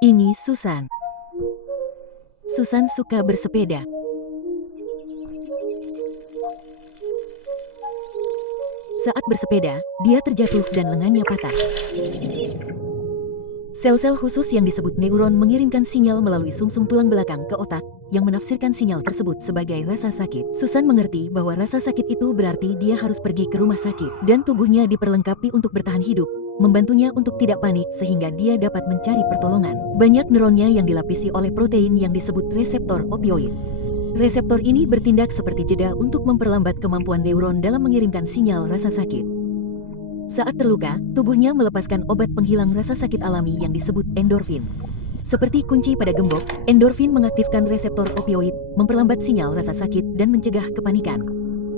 Ini Susan. Susan suka bersepeda. Saat bersepeda, dia terjatuh dan lengannya patah. Sel-sel khusus yang disebut neuron mengirimkan sinyal melalui sumsum tulang belakang ke otak, yang menafsirkan sinyal tersebut sebagai rasa sakit. Susan mengerti bahwa rasa sakit itu berarti dia harus pergi ke rumah sakit, dan tubuhnya diperlengkapi untuk bertahan hidup, membantunya untuk tidak panik sehingga dia dapat mencari pertolongan. Banyak neuronnya yang dilapisi oleh protein yang disebut reseptor opioid. Reseptor ini bertindak seperti jeda untuk memperlambat kemampuan neuron dalam mengirimkan sinyal rasa sakit. Saat terluka, tubuhnya melepaskan obat penghilang rasa sakit alami yang disebut endorfin. Seperti kunci pada gembok, endorfin mengaktifkan reseptor opioid, memperlambat sinyal rasa sakit dan mencegah kepanikan.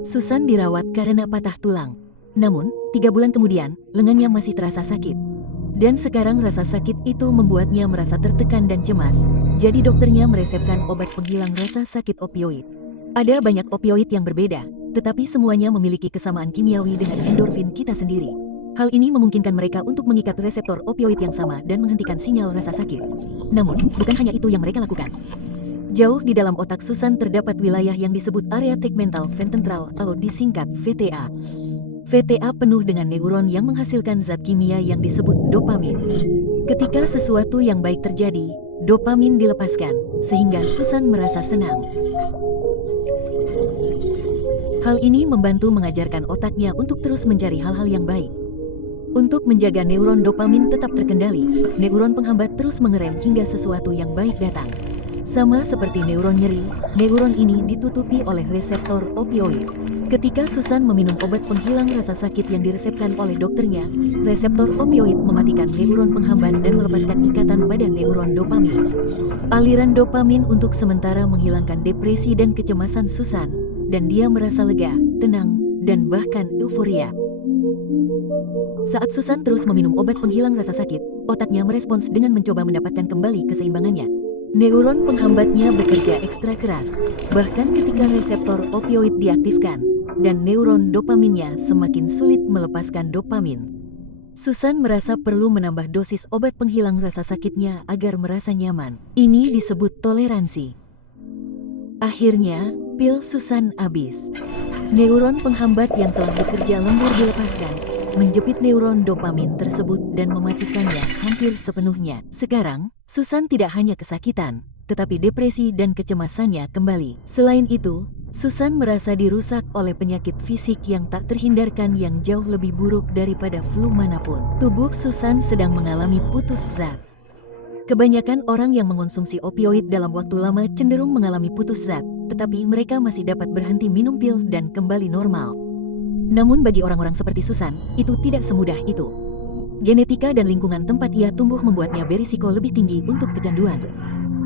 Susan dirawat karena patah tulang. Namun, 3 bulan kemudian, lengannya masih terasa sakit. Dan sekarang rasa sakit itu membuatnya merasa tertekan dan cemas. Jadi dokternya meresepkan obat penghilang rasa sakit opioid. Ada banyak opioid yang berbeda, tetapi semuanya memiliki kesamaan kimiawi dengan endorfin kita sendiri. Hal ini memungkinkan mereka untuk mengikat reseptor opioid yang sama dan menghentikan sinyal rasa sakit. Namun, bukan hanya itu yang mereka lakukan. Jauh di dalam otak Susan terdapat wilayah yang disebut area tegmental ventral atau disingkat VTA. VTA penuh dengan neuron yang menghasilkan zat kimia yang disebut dopamin. Ketika sesuatu yang baik terjadi, dopamin dilepaskan, sehingga Susan merasa senang. Hal ini membantu mengajarkan otaknya untuk terus mencari hal-hal yang baik. Untuk menjaga neuron dopamin tetap terkendali, neuron penghambat terus mengerem hingga sesuatu yang baik datang. Sama seperti neuron nyeri, neuron ini ditutupi oleh reseptor opioid. Ketika Susan meminum obat penghilang rasa sakit yang diresepkan oleh dokternya, reseptor opioid mematikan neuron penghambat dan melepaskan ikatan pada neuron dopamin. Aliran dopamin untuk sementara menghilangkan depresi dan kecemasan Susan, dan dia merasa lega, tenang, dan bahkan euforia. Saat Susan terus meminum obat penghilang rasa sakit, otaknya merespons dengan mencoba mendapatkan kembali keseimbangannya. Neuron penghambatnya bekerja ekstra keras, bahkan ketika reseptor opioid diaktifkan, dan neuron dopaminnya semakin sulit melepaskan dopamin. Susan merasa perlu menambah dosis obat penghilang rasa sakitnya agar merasa nyaman. Ini disebut toleransi. Akhirnya, pil Susan habis. Neuron penghambat yang telah bekerja lembur dilepaskan, menjepit neuron dopamin tersebut dan mematikannya hampir sepenuhnya. Sekarang, Susan tidak hanya kesakitan, tetapi depresi dan kecemasannya kembali. Selain itu, Susan merasa dirusak oleh penyakit fisik yang tak terhindarkan yang jauh lebih buruk daripada flu manapun. Tubuh Susan sedang mengalami putus zat. Kebanyakan orang yang mengonsumsi opioid dalam waktu lama cenderung mengalami putus zat, tetapi mereka masih dapat berhenti minum pil dan kembali normal. Namun bagi orang-orang seperti Susan, itu tidak semudah itu. Genetika dan lingkungan tempat ia tumbuh membuatnya berisiko lebih tinggi untuk kecanduan.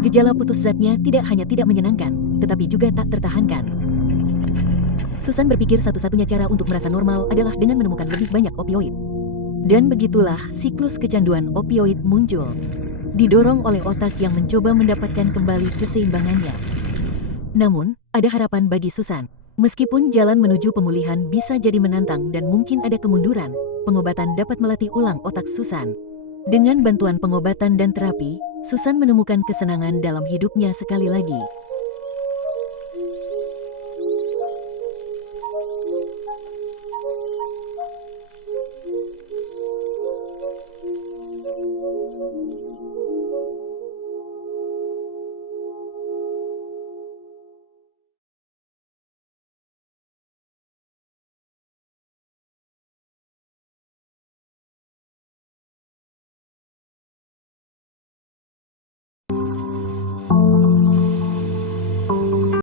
Gejala putus zatnya tidak hanya tidak menyenangkan, tetapi juga tak tertahankan. Susan berpikir satu-satunya cara untuk merasa normal adalah dengan menemukan lebih banyak opioid. Dan begitulah siklus kecanduan opioid muncul. Didorong oleh otak yang mencoba mendapatkan kembali keseimbangannya. Namun, ada harapan bagi Susan. Meskipun jalan menuju pemulihan bisa jadi menantang dan mungkin ada kemunduran, pengobatan dapat melatih ulang otak Susan. Dengan bantuan pengobatan dan terapi, Susan menemukan kesenangan dalam hidupnya sekali lagi.